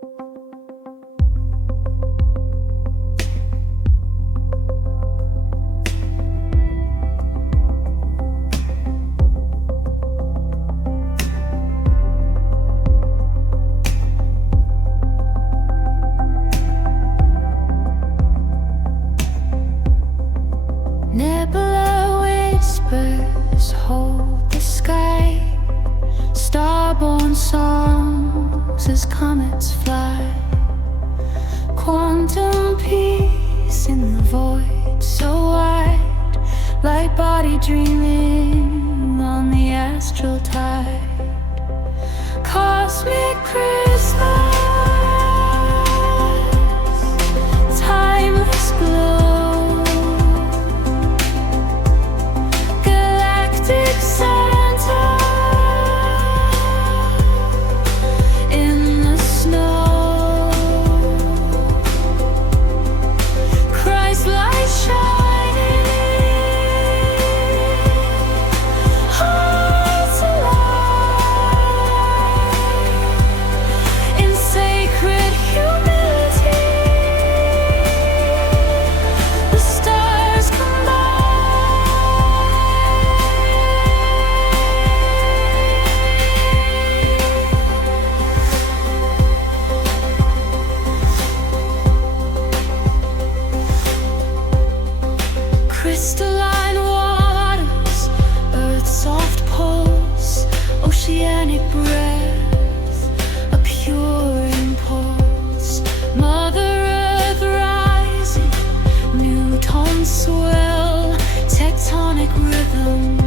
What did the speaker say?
Nebula whispers hold the sky. Starborn songs as comets fly. Quantum peace in the void so wide. Light body dreaming on the astral tide. Cosmic Christmas, timeless glow. Crystalline waters, earth's soft pulse, oceanic breath, a pure impulse. Mother Earth rising, new tones swell, tectonic rhythm.